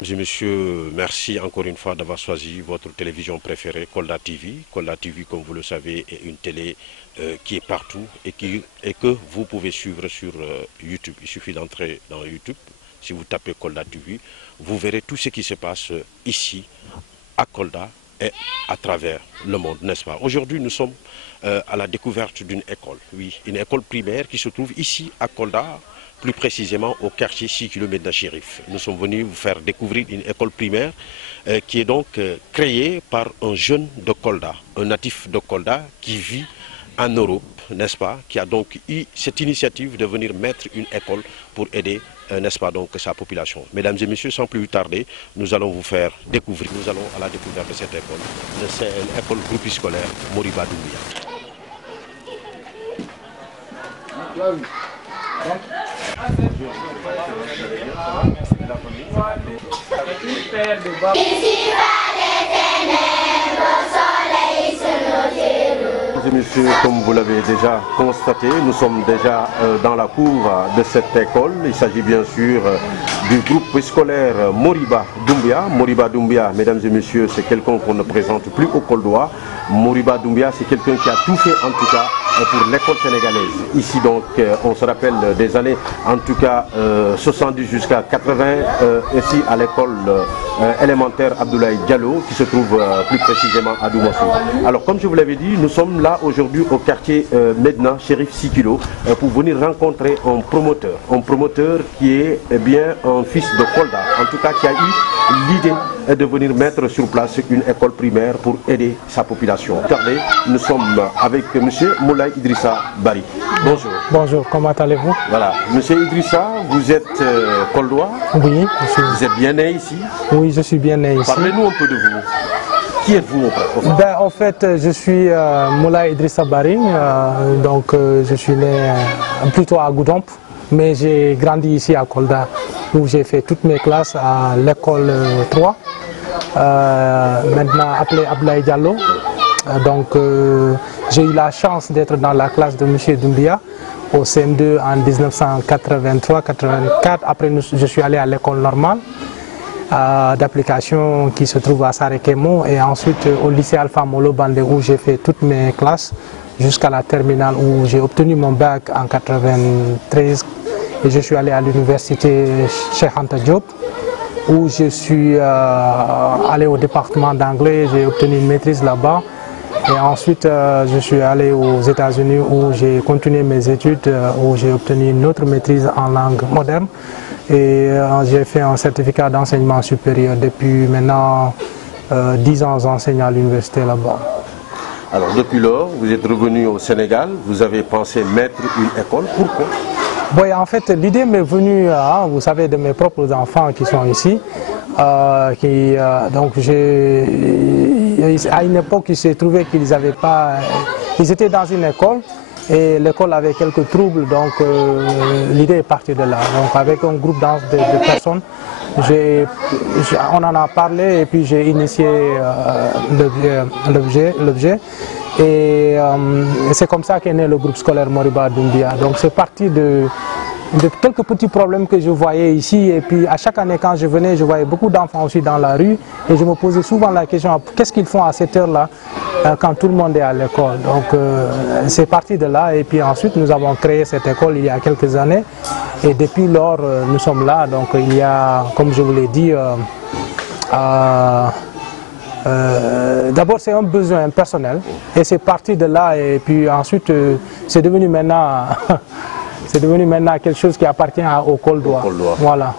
Mesdames et messieurs, merci encore une fois d'avoir choisi votre télévision préférée, Kolda TV. Kolda TV, comme vous le savez, est une télé qui est partout et que vous pouvez suivre sur YouTube. Il suffit d'entrer dans YouTube. Si vous tapez Kolda TV, vous verrez tout ce qui se passe ici, à Kolda et à travers le monde, n'est-ce pas? Aujourd'hui, nous sommes à la découverte d'une école. Oui, une école primaire qui se trouve ici à Kolda, plus précisément au quartier 6 km de Chérif. Nous sommes venus vous faire découvrir une école primaire qui est donc créée par un jeune de Kolda, un natif de Kolda qui vit en Europe, n'est-ce pas, qui a donc eu cette initiative de venir mettre une école pour aider, n'est-ce pas, donc sa population. Mesdames et messieurs, sans plus tarder, nous allons vous faire découvrir, nous allons à la découverte de cette école. C'est une école groupe scolaire Moriba Doumbia. Mesdames et messieurs, comme vous l'avez déjà constaté, nous sommes déjà dans la cour de cette école. Il s'agit bien sûr du groupe scolaire Moriba Doumbia. Moriba Doumbia, mesdames et messieurs, c'est quelqu'un qu'on ne présente plus au Koldois. Moriba Doumbia, c'est quelqu'un qui a tout fait en tout cas pour l'école sénégalaise. Ici donc, on se rappelle des années, en tout cas 70 jusqu'à 80, ici à l'école élémentaire Abdoulaye Diallo, qui se trouve plus précisément à Doumassou. Alors comme je vous l'avais dit, nous sommes là aujourd'hui au quartier Medina, Chérif 6 kg, pour venir rencontrer un promoteur qui est bien un fils de Kolda, en tout cas qui a eu l'idée de venir mettre sur place une école primaire pour aider sa population. Regardez, nous sommes avec M. Moulay Idrissa Bari. Bonjour. Bonjour, comment allez-vous? Voilà, M. Idrissa, vous êtes Koldois? Oui, je suis. Vous êtes bien né ici? Oui, je suis bien né ici. Parlez-nous un peu de vous. Qui êtes-vous au fait? En fait, je suis Moulay Idrissa Bari, donc je suis né plutôt à Goudomp, mais j'ai grandi ici à Kolda, où j'ai fait toutes mes classes à l'école 3, maintenant appelée Abdoulaye Diallo. Donc j'ai eu la chance d'être dans la classe de M. Doumbia au CM2 en 1983-84. Après, je suis allé à l'école normale d'application qui se trouve à Sarekemo, et ensuite au lycée Alpha Molo Bandé où j'ai fait toutes mes classes jusqu'à la terminale où j'ai obtenu mon bac en 93, et je suis allé à l'université Cheikh Anta Diop où je suis allé au département d'anglais, j'ai obtenu une maîtrise là-bas. Et ensuite, je suis allé aux États-Unis où j'ai continué mes études, où j'ai obtenu une autre maîtrise en langue moderne. Et j'ai fait un certificat d'enseignement supérieur. Depuis maintenant 10 ans, j'enseigne à l'université là-bas. Alors, depuis lors, vous êtes revenu au Sénégal, vous avez pensé mettre une école. Pourquoi? Oui, en fait, l'idée m'est venue, vous savez, de mes propres enfants qui sont ici. Donc, à une époque, il s'est trouvé qu'ils n'avaient pas... Ils étaient dans une école et l'école avait quelques troubles, donc l'idée est partie de là. Donc, avec un groupe de personnes, on en a parlé et puis j'ai initié l'objet. Et c'est comme ça qu'est né le groupe scolaire Moriba Doumbia. Donc c'est parti de quelques petits problèmes que je voyais ici, et puis à chaque année quand je venais, je voyais beaucoup d'enfants aussi dans la rue, et je me posais souvent la question, qu'est-ce qu'ils font à cette heure-là quand tout le monde est à l'école? Donc c'est parti de là, et puis ensuite nous avons créé cette école il y a quelques années, et depuis lors nous sommes là. Donc il y a, comme je vous l'ai dit, d'abord c'est un besoin personnel et c'est parti de là, et puis ensuite c'est devenu maintenant quelque chose qui appartient au Koldois. Voilà.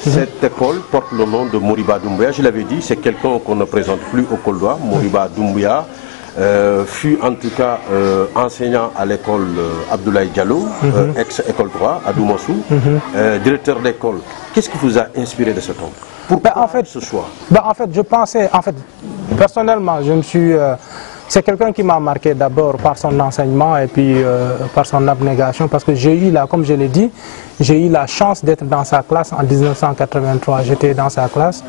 Cette école porte le nom de Moriba Doumbia. Je l'avais dit, c'est quelqu'un qu'on ne présente plus au Koldois. Moriba Doumbia fut en tout cas enseignant à l'école Abdoulaye Diallo, ex-école 3 à Doumassou, directeur d'école. Qu'est-ce qui vous a inspiré de cet homme? Pourquoi ce choix? En fait, je pensais, personnellement, je me suis... c'est quelqu'un qui m'a marqué d'abord par son enseignement et puis par son abnégation, parce que j'ai eu, comme je l'ai dit, j'ai eu la chance d'être dans sa classe en 1983. J'étais dans sa classe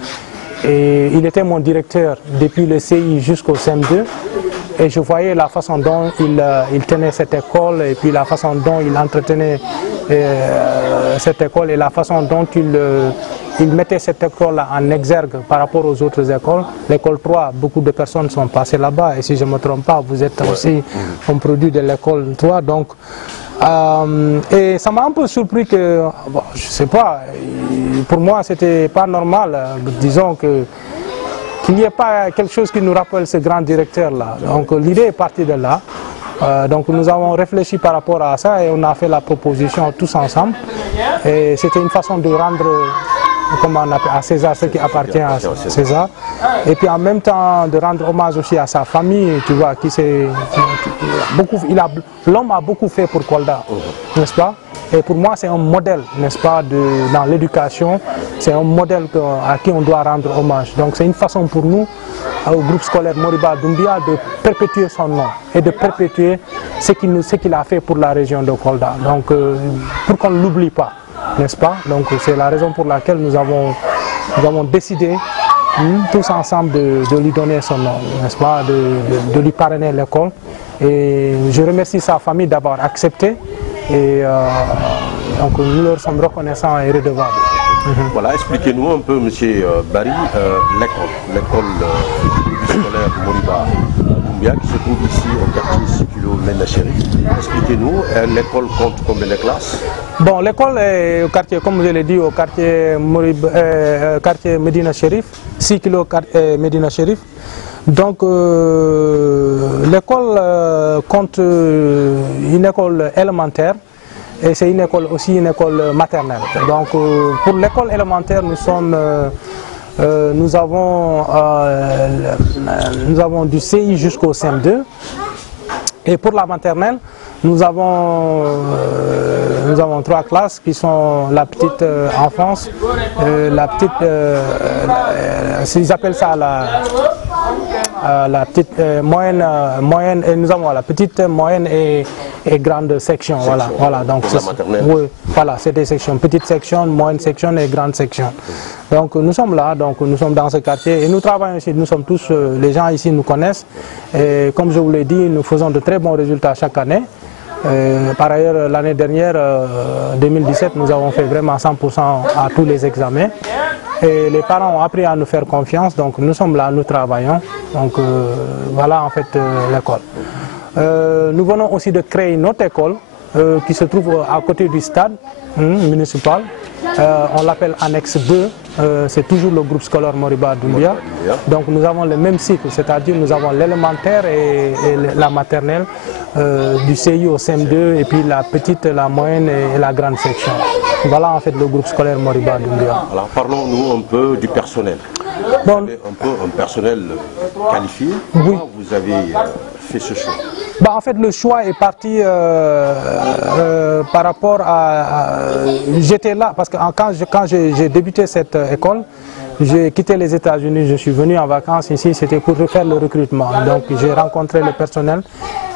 et il était mon directeur depuis le CI jusqu'au CM2. et je voyais la façon dont il tenait cette école et puis la façon dont il entretenait cette école et la façon dont il mettait cette école en exergue par rapport aux autres écoles. L'école 3, beaucoup de personnes sont passées là-bas et si je ne me trompe pas, vous êtes aussi un produit de l'école 3. Donc, et ça m'a un peu surpris que, bon, je ne sais pas, pour moi c'était pas normal, disons qu'il n'y ait pas quelque chose qui nous rappelle ce grand directeur-là. Donc l'idée est partie de là. Donc nous avons réfléchi par rapport à ça et on a fait la proposition tous ensemble. Et c'était une façon de rendre, comment on appelle, à César ce qui appartient à César. Et puis en même temps de rendre hommage aussi à sa famille, tu vois, l'homme a beaucoup fait pour Kolda, n'est-ce pas? Et pour moi, c'est un modèle, n'est-ce pas, dans l'éducation. C'est un modèle à qui on doit rendre hommage. Donc c'est une façon pour nous, au groupe scolaire Moriba Doumbia, de perpétuer son nom et de perpétuer ce qu'il a fait pour la région de Kolda. Donc pour qu'on ne l'oublie pas, n'est-ce pas? Donc c'est la raison pour laquelle nous avons décidé tous ensemble de lui donner son nom, n'est-ce pas, de lui parrainer l'école. Et je remercie sa famille d'avoir accepté. Et donc nous leur sommes reconnaissants et redevables. Voilà, expliquez-nous un peu, M. Barry, l'école scolaire Moriba Doumbia qui se trouve ici au quartier Sikilo Médina Chérif. Expliquez-nous, l'école compte combien de classes? Bon, l'école est au quartier, comme je l'ai dit, au quartier quartier Médina Chérif, Sikilo Médina Chérif. Donc l'école compte une école élémentaire et c'est aussi une école maternelle. Donc pour l'école élémentaire, nous avons du CI jusqu'au CM2 et pour la maternelle, nous avons 3 classes qui sont la petite enfance, la petite, ils appellent ça la petite moyenne, et nous avons la petite, moyenne et grande section. Voilà, donc oui, voilà, c'est des sections, petite section, moyenne section et grande section. Donc nous sommes là, donc nous sommes dans ce quartier et nous travaillons ici, nous sommes tous, les gens ici nous connaissent et comme je vous l'ai dit, nous faisons de très bons résultats chaque année. Par ailleurs, l'année dernière, 2017, nous avons fait vraiment 100% à tous les examens. Et les parents ont appris à nous faire confiance, donc nous sommes là, nous travaillons. Donc voilà en fait l'école. Nous venons aussi de créer une autre école qui se trouve à côté du stade municipal. On l'appelle Annexe 2, c'est toujours le groupe scolaire Moriba Doumbia. Donc nous avons le même cycle, c'est-à-dire nous avons l'élémentaire et la maternelle, du CI au CM2 et puis la petite, la moyenne et la grande section. Voilà en fait le groupe scolaire Moriba Doumbia. Alors parlons-nous un peu du personnel. Bon, vous avez un peu un personnel qualifié. Oui. Comment vous avez fait ce choix? En fait, le choix est parti par rapport à j'étais là, parce que quand j'ai débuté cette école, j'ai quitté les États-Unis, je suis venu en vacances ici, c'était pour faire le recrutement. Donc j'ai rencontré le personnel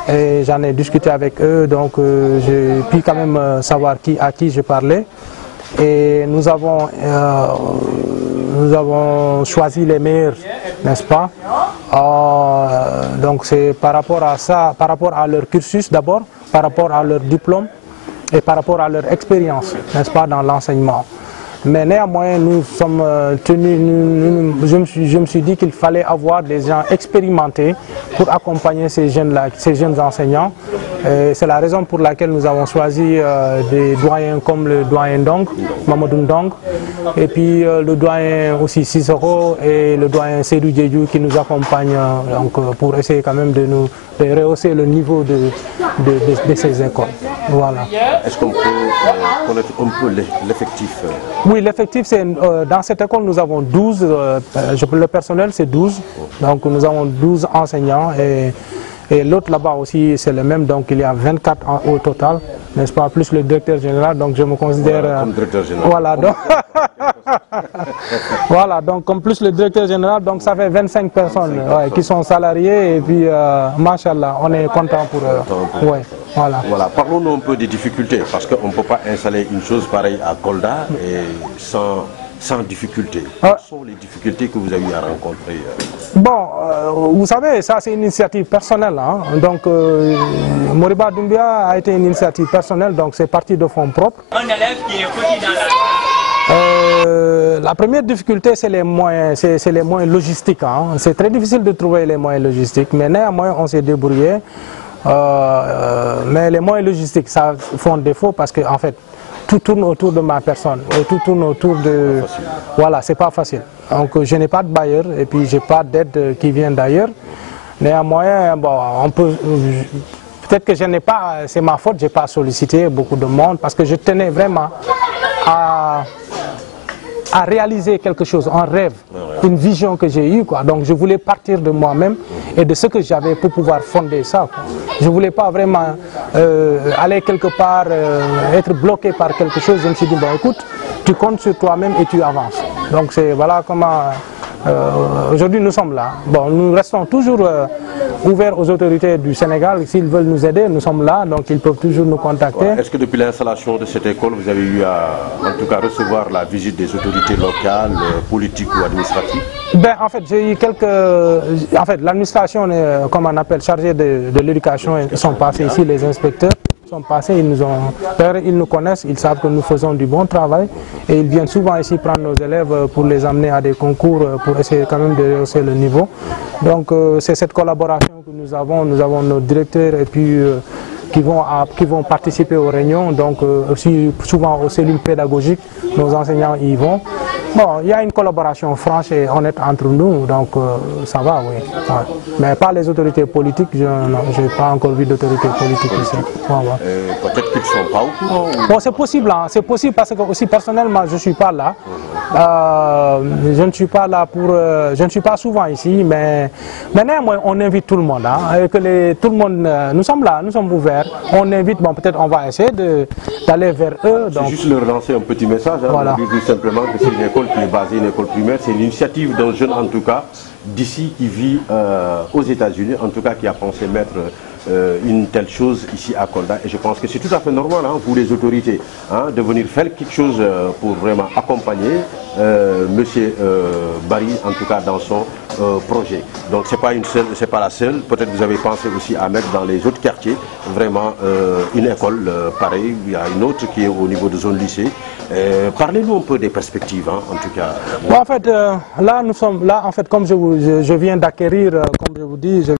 et j'en ai discuté avec eux, donc j'ai pu quand même savoir à qui je parlais. Et nous avons choisi les meilleurs, n'est-ce pas? Donc c'est par rapport à ça, par rapport à leur cursus d'abord, par rapport à leur diplôme et par rapport à leur expérience, n'est-ce pas, dans l'enseignement. Mais néanmoins, nous sommes tenus, je me suis dit qu'il fallait avoir des gens expérimentés pour accompagner ces jeunes enseignants. C'est la raison pour laquelle nous avons choisi des doyens comme le doyen Dong, Mamadou Ndong, et puis le doyen aussi Cicero et le doyen Seydou Djedjou qui nous accompagnent donc, pour essayer quand même de rehausser le niveau de ces écoles. Voilà. Est-ce qu'on peut connaître un peu l'effectif? Oui, l'effectif, c'est dans cette école, nous avons 12, le personnel c'est 12, donc nous avons 12 enseignants et l'autre là-bas aussi c'est le même, donc il y a 24 au total, n'est-ce pas, plus le directeur général, donc je me considère... Voilà, comme directeur général. Voilà, donc, voilà, donc comme plus le directeur général, donc ça fait 25 personnes qui sont salariées et puis, machallah, on est content pour eux. Ouais. Voilà. Parlons-nous un peu des difficultés, parce qu'on ne peut pas installer une chose pareille à Kolda et sans sans difficulté. Quelles sont les difficultés que vous avez eu à rencontrer? Bon, vous savez, ça c'est une initiative personnelle. Hein. Donc, Moriba Doumbia a été une initiative personnelle, donc c'est parti de fonds propres. Un élève qui est petit dans la première difficulté, c'est les moyens, logistiques. Hein. C'est très difficile de trouver les moyens logistiques, mais néanmoins, on s'est débrouillé. Mais les moyens logistiques, ça font défaut parce que, en fait, tout tourne autour de ma personne et tout tourne autour de... Voilà, c'est pas facile. Donc je n'ai pas de bailleur et puis j'ai pas d'aide qui vient d'ailleurs. Néanmoins, bon, on peut... Peut-être que je n'ai pas... C'est ma faute, j'ai pas sollicité beaucoup de monde parce que je tenais vraiment à réaliser quelque chose, un rêve, une vision que j'ai eue. Donc je voulais partir de moi-même et de ce que j'avais pour pouvoir fonder ça. Quoi. Je ne voulais pas vraiment aller quelque part, être bloqué par quelque chose. Je me suis dit, bon écoute, tu comptes sur toi-même et tu avances. Donc voilà comment... aujourd'hui nous sommes là. Bon, nous restons toujours ouverts aux autorités du Sénégal. S'ils veulent nous aider, nous sommes là, donc ils peuvent toujours nous contacter. Est-ce que depuis l'installation de cette école, vous avez eu à, en tout cas, recevoir la visite des autorités locales, politiques ou administratives? Ben, en fait, j'ai eu quelques... En fait, l'administration, comme on appelle, chargée de l'éducation, ils sont passés ici, les inspecteurs. Sont passés, ils nous connaissent, ils savent que nous faisons du bon travail et ils viennent souvent ici prendre nos élèves pour les amener à des concours pour essayer quand même de rehausser le niveau. Donc c'est cette collaboration que nous avons nos directeurs et puis qui vont participer aux réunions, donc aussi souvent aux cellules pédagogiques, nos enseignants y vont. Bon, il y a une collaboration franche et honnête entre nous, donc ça va, oui. Ouais. Mais pas les autorités politiques, je n'ai pas encore vu d'autorités politiques ici. Peut-être qu'ils ne sont pas au courant. Bon, c'est possible, hein. C'est possible parce que aussi personnellement je ne suis pas là. Je ne suis pas là pour... je ne suis pas souvent ici, mais néanmoins on invite tout le monde. Hein, et que tout le monde, nous sommes là, nous sommes ouverts. On invite, bon peut-être on va essayer d'aller vers eux. C'est juste leur lancer un petit message, hein, voilà. Tout simplement que c'est une école qui est basée, une école primaire, c'est une initiative d'un jeune en tout cas, d'ici qui vit aux États-Unis, en tout cas qui a pensé mettre une telle chose ici à Kolda. Et je pense que c'est tout à fait normal hein, pour les autorités hein, de venir faire quelque chose pour vraiment accompagner M. Barry, en tout cas dans son projet. Donc c'est pas la seule, peut-être vous avez pensé aussi à mettre dans les autres quartiers vraiment une école pareille. Il y a une autre qui est au niveau de zone lycée. Parlez-nous un peu des perspectives hein, en tout cas. Bon, en fait, là nous sommes là, en fait comme je viens d'acquérir, comme je vous dis,